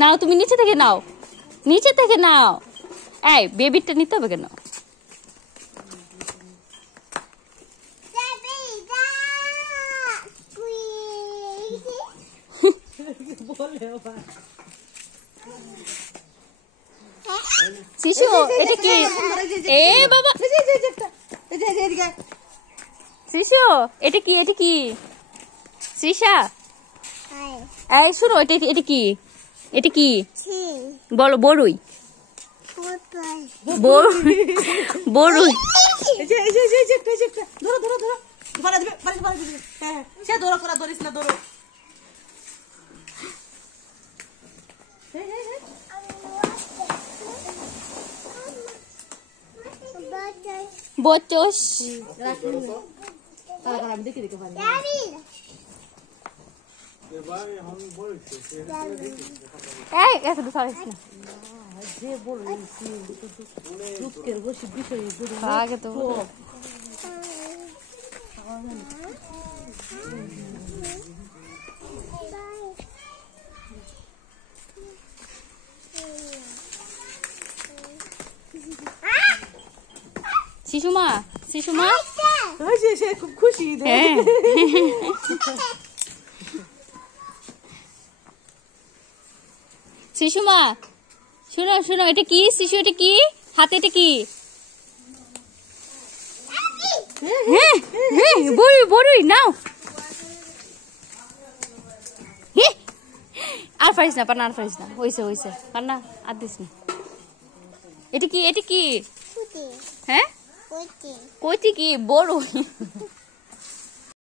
নাও তুমি নিচে থেকে নাও, নিচে থেকে নাও। এই বেবিটা নিতে হবে কেন? শিশু এটা কি? এ বাবা শিশু এটা কি? এটা কি শ্রীষা? এই শুনো, এটা এটা কি? এটা কি বলো? বড়ুই, বড়ুই। বচস এই এত দূর সরিস না। আগে তো শিশুমা, শিশুমা খুব খুশি। শিশুমা শুনো শুনো, এটা কি শিশু? এটা কি হাতে? এটা কি? হ্যাঁ হ্যাঁ বড়ুই, বড়ুই নাও। আর পারিস না পান্না, আর পারিস না। হইছে হইছে পান্না, আর দিস না। এটা কি? এটা কি? হ্যাঁ কইটি কি? বড়ুই।